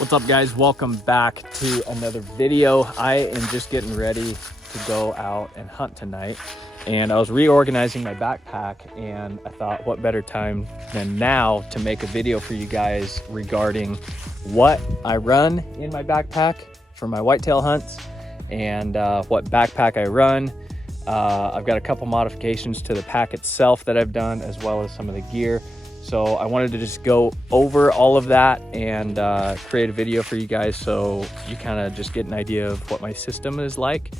What's up, guys? Welcome back to another video. I am just getting ready to go out and hunt tonight, and I was reorganizing my backpack, and I thought what better time than now to make a video for you guys regarding what I run in my backpack for my whitetail hunts and what backpack I run. I've got a couple modifications to the pack itself that I've done, as well as some of the gear. So I wanted to just go over all of that and create a video for you guys, so you kind of just get an idea of what my system is like.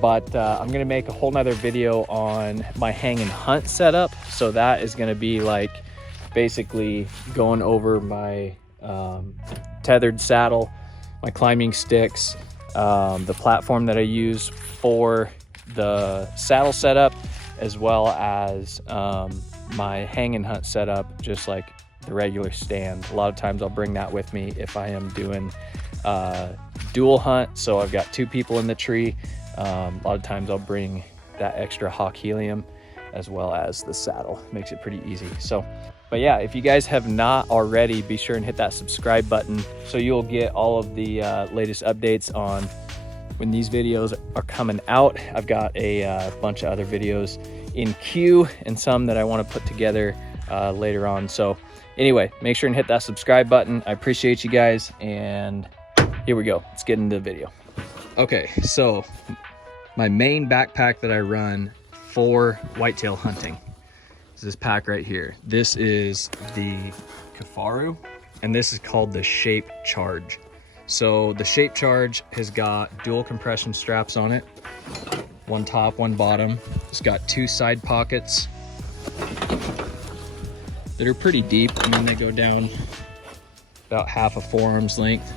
But I'm gonna make a whole nother video on my hang and hunt setup. So that is gonna be like basically going over my tethered saddle, my climbing sticks, the platform that I use for the saddle setup, as well as my hang and hunt setup, just like the regular stand. A lot of times I'll bring that with me if I am doing dual hunt, so I've got two people in the tree. A lot of times I'll bring that extra hawk helium as well as the saddle. Makes it pretty easy. So but yeah, if you guys have not already, be sure and hit that subscribe button so you'll get all of the latest updates on when these videos are coming out. I've got a bunch of other videos in queue and some that I want to put together later on. So anyway, make sure and hit that subscribe button. I appreciate you guys, and here we go. Let's get into the video. Okay, so my main backpack that I run for whitetail hunting is this pack right here. This is the Compartment, and this is called the Shape Charge. So the Shape Charge has got dual compression straps on it, one top, one bottom. It's got two side pockets that are pretty deep. I mean, they go down about half a forearm's length.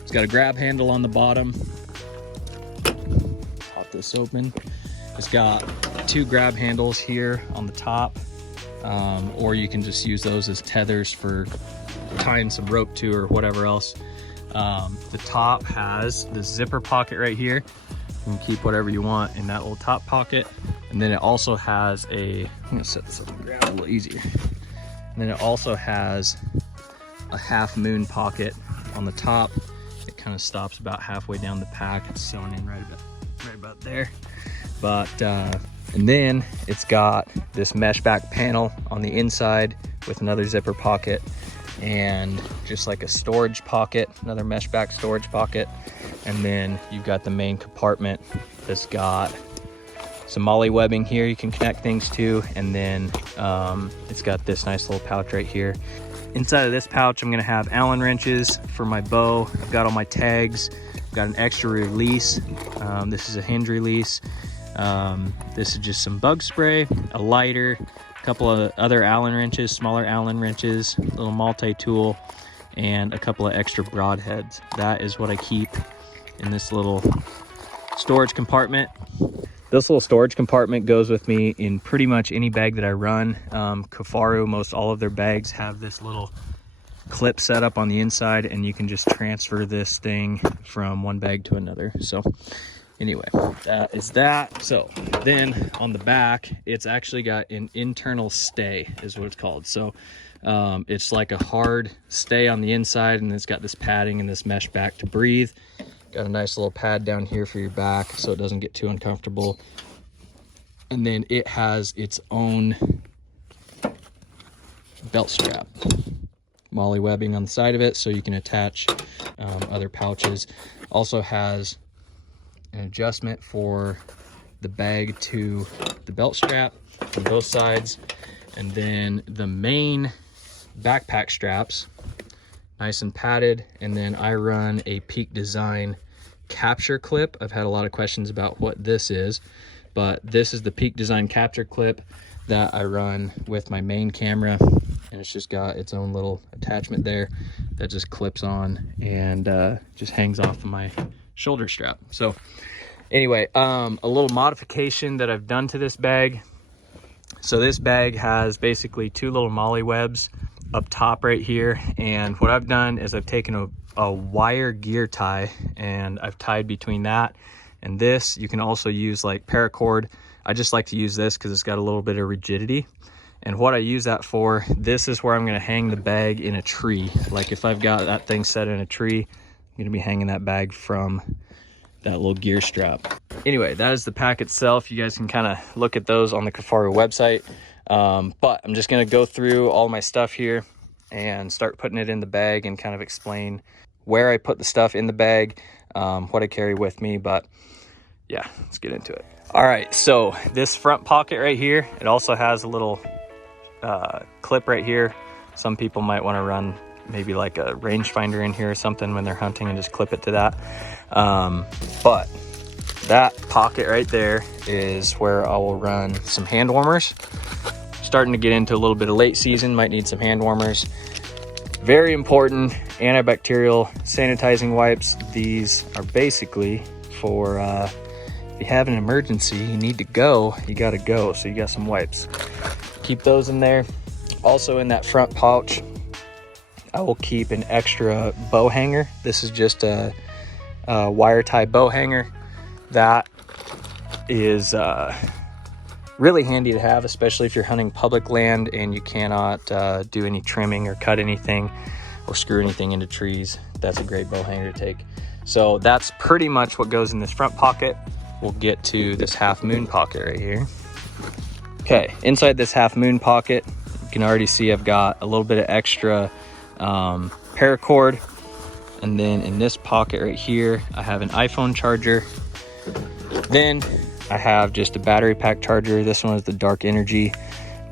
It's got a grab handle on the bottom. Pop this open. It's got two grab handles here on the top, or you can just use those as tethers for tying some rope to or whatever else. The top has the zipper pocket right here. You can keep whatever you want in that little top pocket. And then it also has I'm gonna set this up on the ground a little easier. And then it also has a half moon pocket on the top. It kind of stops about halfway down the pack. It's sewn in right about there. But and then it's got this mesh back panel on the inside with another zipper pocket, and just like a storage pocket, another mesh back storage pocket. And then you've got the main compartment that's got some molly webbing here you can connect things to, and then it's got this nice little pouch right here. Inside of this pouch, I'm gonna have Allen wrenches for my bow. I've got all my tags. I've got an extra release. This is a hinge release. This is just some bug spray, a lighter, a couple of other Allen wrenches, smaller Allen wrenches, a little multi-tool, and a couple of extra broadheads. That is what I keep in this little storage compartment. This little storage compartment goes with me in pretty much any bag that I run. Compartment, most all of their bags have this little clip set up on the inside, and you can just transfer this thing from one bag to another. So anyway, that is that. So then on the back, it's actually got an internal stay is what it's called. So it's like a hard stay on the inside, and it's got this padding and this mesh back to breathe. Got a nice little pad down here for your back so it doesn't get too uncomfortable. And then it has its own belt strap, molly webbing on the side of it so you can attach other pouches. Also has an adjustment for the bag to the belt strap from both sides. And then the main backpack straps, nice and padded. And then I run a Peak Design capture clip. I've had a lot of questions about what this is, but this is the Peak Design capture clip that I run with my main camera, and it's just got its own little attachment there that just clips on and just hangs off of my shoulder strap. So anyway, a little modification that I've done to this bag. So this bag has basically two little molly webs up top right here, and what I've done is I've taken a wire gear tie and I've tied between that and this. You can also use like paracord. I just like to use this because it's got a little bit of rigidity, And what I use that for, this is where I'm gonna hang the bag in a tree. Like if I've got that thing set in a tree, I'm gonna be hanging that bag from that little gear strap. Anyway, that is the pack itself. You guys can kind of look at those on the Kifaru website. But I'm just gonna go through all my stuff here and start putting it in the bag and kind of explain where I put the stuff in the bag, what I carry with me. But yeah, let's get into it. All right, so this front pocket right here, it also has a little clip right here. Some people might want to run maybe like a rangefinder in here or something when they're hunting and just clip it to that. But that pocket right there is where I will run some hand warmers. Starting to get into a little bit of late season, might need some hand warmers. Very important, antibacterial sanitizing wipes. These are basically for if you have an emergency, you need to go, you gotta go. So you got some wipes. Keep those in there. Also in that front pouch, I will keep an extra bow hanger. This is just a wire tie bow hanger. That is really handy to have, especially if you're hunting public land and you cannot do any trimming or cut anything or screw anything into trees. That's a great bow hanger to take. So that's pretty much what goes in this front pocket. We'll get to this half moon pocket right here. Okay, inside this half moon pocket, you can already see I've got a little bit of extra paracord. And then in this pocket right here, I have an iPhone charger. Then I have just a battery pack charger. This one is the Dark Energy.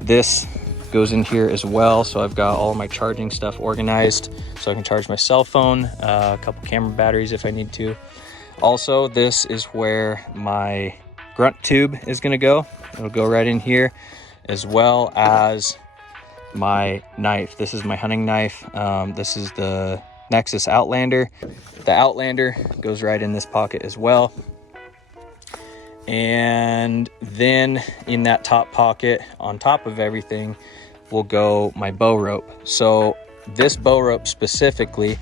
This goes in here as well. So I've got all my charging stuff organized so I can charge my cell phone, a couple camera batteries if I need to. Also, this is where my grunt tube is gonna go. It'll go right in here, as well as my knife. This is my hunting knife. This is the Nexus Outlander. The Outlander goes right in this pocket as well. And then in that top pocket, on top of everything, will go my bow rope. So this bow rope specifically,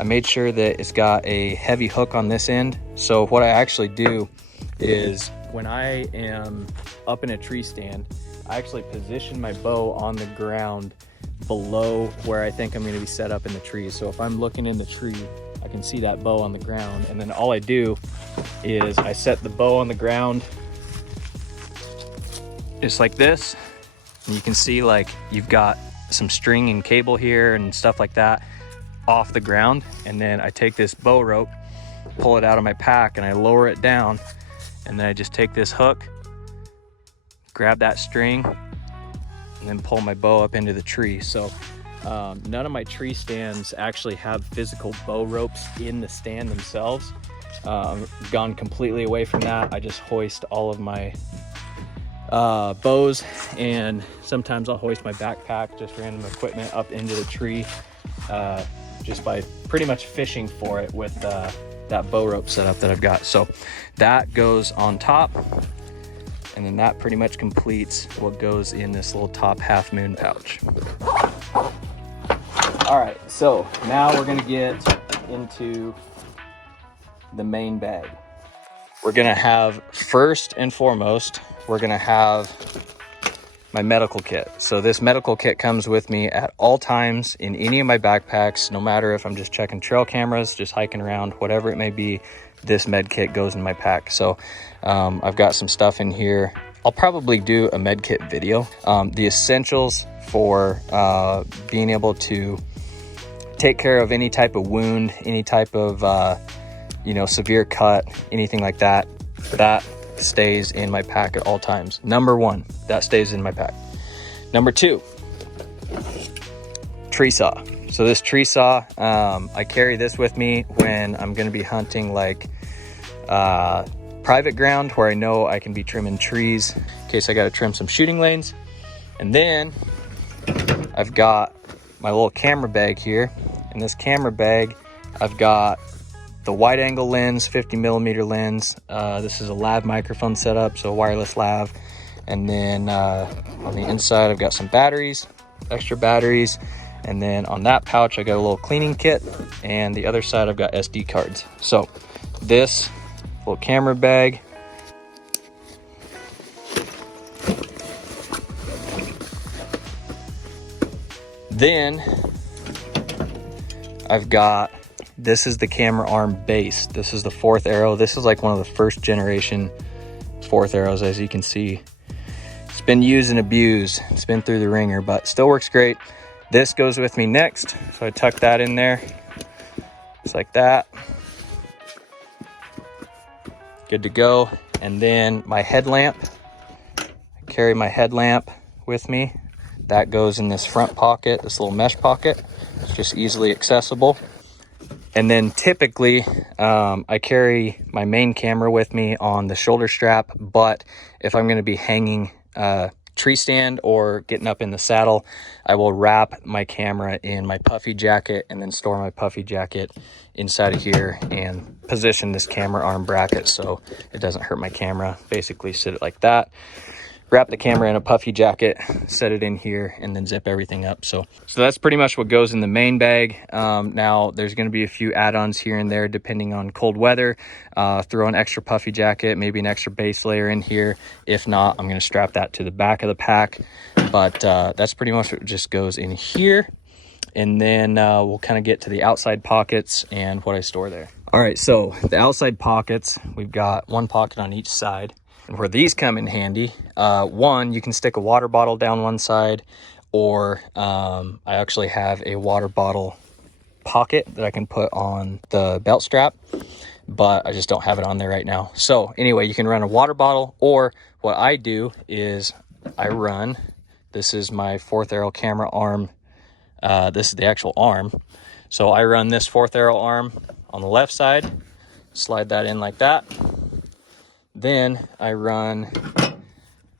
I made sure that it's got a heavy hook on this end. So what I actually do is when I am up in a tree stand, I actually position my bow on the ground below where I think I'm going to be set up in the tree. So if I'm looking in the tree, I can see that bow on the ground, and then all I do is I set the bow on the ground just like this, and you can see like you've got some string and cable here and stuff like that off the ground. And then I take this bow rope, pull it out of my pack, and I lower it down, and then I just take this hook, grab that string, and then pull my bow up into the tree. So none of my tree stands actually have physical bow ropes in the stand themselves. Gone completely away from that. I just hoist all of my bows, and sometimes I'll hoist my backpack, just random equipment, up into the tree just by pretty much fishing for it with that bow rope setup that I've got. So that goes on top, and then that pretty much completes what goes in this little top half moon pouch. All right, so now we're gonna get into the main bag. We're gonna have, first and foremost, we're gonna have my medical kit. So this medical kit comes with me at all times in any of my backpacks, no matter if I'm just checking trail cameras, just hiking around, whatever it may be, this med kit goes in my pack. So I've got some stuff in here. I'll probably do a med kit video. The essentials for being able to take care of any type of wound, any type of severe cut, anything like that, that stays in my pack at all times. Number one, that stays in my pack. Number two, tree saw. So this tree saw, I carry this with me when I'm going to be hunting like private ground where I know I can be trimming trees in case I got to trim some shooting lanes. And then I've got my little camera bag here. In this camera bag, I've got the wide angle lens, 50 millimeter lens. This is a lav microphone setup, so wireless lav. And then on the inside, I've got some batteries, extra batteries. And then on that pouch, I got a little cleaning kit. And the other side, I've got SD cards. So this little camera bag Then I've got, this is the camera arm base. This is the 4th arrow. This is like one of the first generation 4th arrows, as you can see. It's been used and abused. It's been through the ringer, but still works great. This goes with me next. So I tuck that in there, just like that. Good to go. And then my headlamp, I carry my headlamp with me. That goes in this front pocket, this little mesh pocket. It's just easily accessible. And then typically I carry my main camera with me on the shoulder strap, but if I'm gonna be hanging tree stand or getting up in the saddle, I will wrap my camera in my puffy jacket and then store my puffy jacket inside of here and position this camera arm bracket so it doesn't hurt my camera. Basically sit it like that, wrap the camera in a puffy jacket, set it in here, and then zip everything up. So that's pretty much what goes in the main bag. Now there's going to be a few add-ons here and there depending on cold weather. Throw an extra puffy jacket, maybe an extra base layer in here. If not, I'm going to strap that to the back of the pack. But that's pretty much what just goes in here. And then we'll kind of get to the outside pockets and what I store there. All right, so the outside pockets, we've got one pocket on each side. And where these come in handy, one, you can stick a water bottle down one side, or I actually have a water bottle pocket that I can put on the belt strap, but I just don't have it on there right now. So anyway, you can run a water bottle, or what I do is I run, this is my 4th arrow camera arm. This is the actual arm. So I run this 4th arrow arm on the left side, slide that in like that. Then I run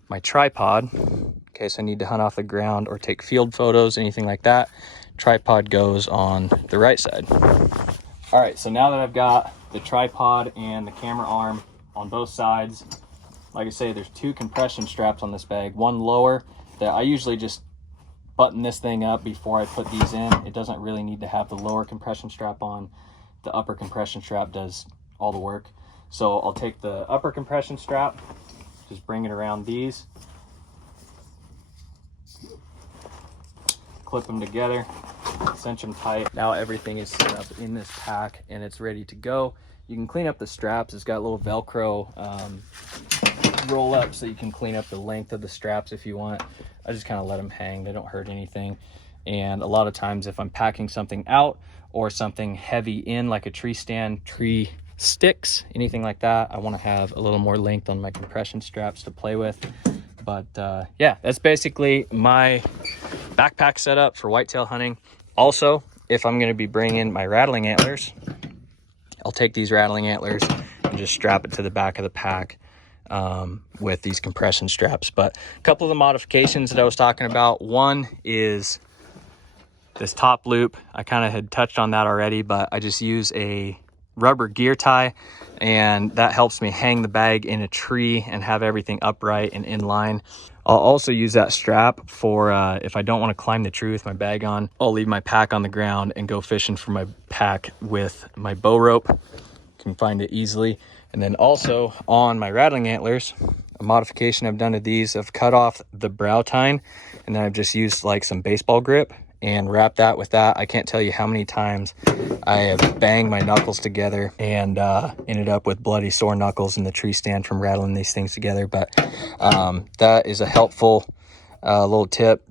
my tripod in case I need to hunt off the ground or take field photos, anything like that. Tripod goes on the right side. All right, so now that I've got the tripod and the camera arm on both sides, like I say, there's 2 compression straps on this bag. One lower that I usually just button this thing up before I put these in. It doesn't really need to have the lower compression strap on. The upper compression strap does all the work. So I'll take the upper compression strap, just bring it around these, clip them together, cinch them tight. Now everything is set up in this pack and it's ready to go. You can clean up the straps. It's got a little Velcro roll up so you can clean up the length of the straps if you want. I just kind of let them hang. They don't hurt anything. And a lot of times if I'm packing something out or something heavy in, like a tree stand, tree sticks, anything like that, I want to have a little more length on my compression straps to play with. But yeah, that's basically my backpack setup for whitetail hunting. Also, if I'm going to be bringing my rattling antlers, I'll take these rattling antlers and just strap it to the back of the pack with these compression straps. But a couple of the modifications that I was talking about, one is this top loop. I kind of had touched on that already, but I just use a rubber gear tie, and that helps me hang the bag in a tree and have everything upright and in line. I'll also use that strap for if I don't want to climb the tree with my bag on, I'll leave my pack on the ground and go fishing for my pack with my bow rope. You can find it easily. And then also on my rattling antlers, a modification I've done to these, I've cut off the brow tine, and then I've just used like some baseball grip and wrap that with that. I can't tell you how many times I have banged my knuckles together and ended up with bloody sore knuckles in the tree stand from rattling these things together. But that is a helpful little tip.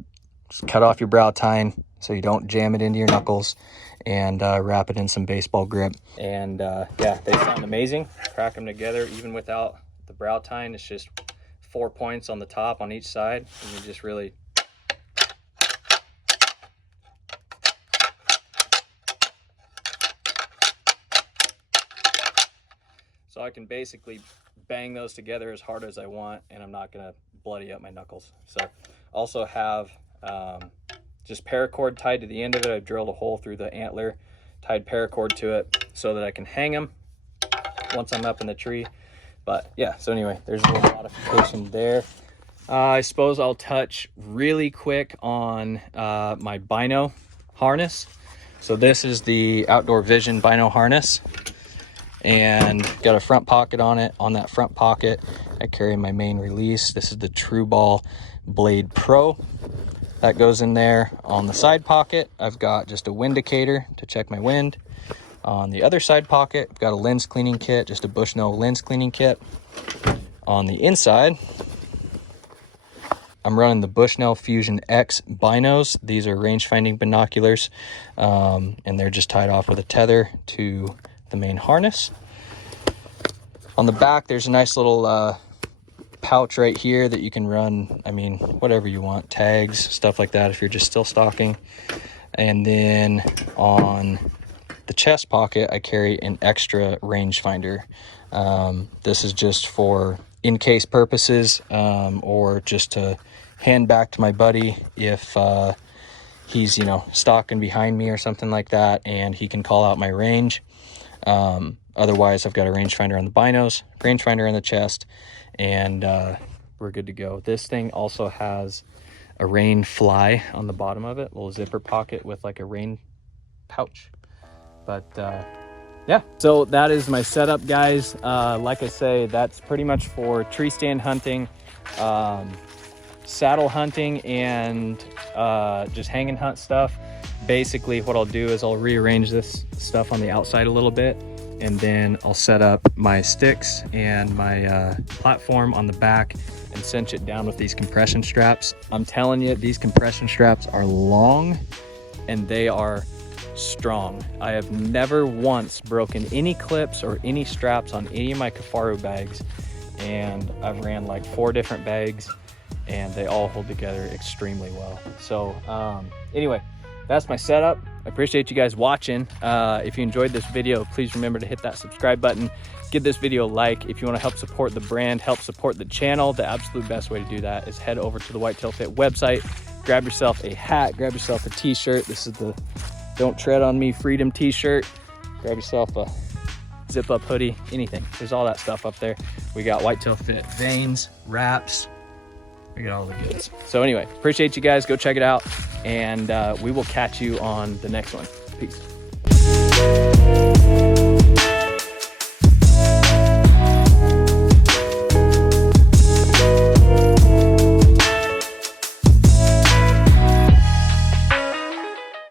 Just cut off your brow tine so you don't jam it into your knuckles, and wrap it in some baseball grip. And yeah, they sound amazing. Crack them together even without the brow tine. It's just 4 points on the top on each side, and you just really so I can basically bang those together as hard as I want, and I'm not gonna bloody up my knuckles. So also have just paracord tied to the end of it. I've drilled a hole through the antler, tied paracord to it so that I can hang them once I'm up in the tree. But yeah, so anyway, there's a little modification there. I suppose I'll touch really quick on my Bino harness. So this is the Outdoor Vision Bino harness, and got a front pocket on it. On that front pocket, I carry my main release. This is the True Ball Blade Pro. That goes in there. On the side pocket, I've got just a windicator to check my wind. On the other side pocket, I've got a lens cleaning kit, just a Bushnell lens cleaning kit. On the inside, I'm running the Bushnell Fusion X binos. These are range finding binoculars, and they're just tied off with a tether to the main harness. On the back, there's a nice little pouch right here that you can run, I mean, whatever you want, tags, stuff like that if you're just still stalking. And then on the chest pocket, I carry an extra rangefinder. This is just for in-case purposes, or just to hand back to my buddy if he's, you know, stalking behind me or something like that, and he can call out my range. Otherwise, I've got a rangefinder on the binos, rangefinder in the chest, and we're good to go. This thing also has a rain fly on the bottom of it, a little zipper pocket with like a rain pouch. But yeah, so that is my setup, guys. Like I say, that's pretty much for tree stand hunting, saddle hunting, and just hang and hunt stuff. Basically what I'll do is I'll rearrange this stuff on the outside a little bit, and then I'll set up my sticks and my platform on the back and cinch it down with these compression straps. I'm telling you, these compression straps are long and they are strong. I have never once broken any clips or any straps on any of my Kifaru bags, and I've ran like 4 different bags and they all hold together extremely well. So anyway, that's my setup. I appreciate you guys watching. If you enjoyed this video, please remember to hit that subscribe button. Give this video a like. If you want to help support the brand, help support the channel, the absolute best way to do that is head over to the Whitetail Fit website, grab yourself a hat, grab yourself a t-shirt. This is the Don't Tread on Me Freedom t-shirt. Grab yourself a zip up hoodie, anything. There's all that stuff up there. We got Whitetail Fit veins, wraps, we got all the goods. So anyway, appreciate you guys. Go check it out, and we will catch you on the next one. Peace.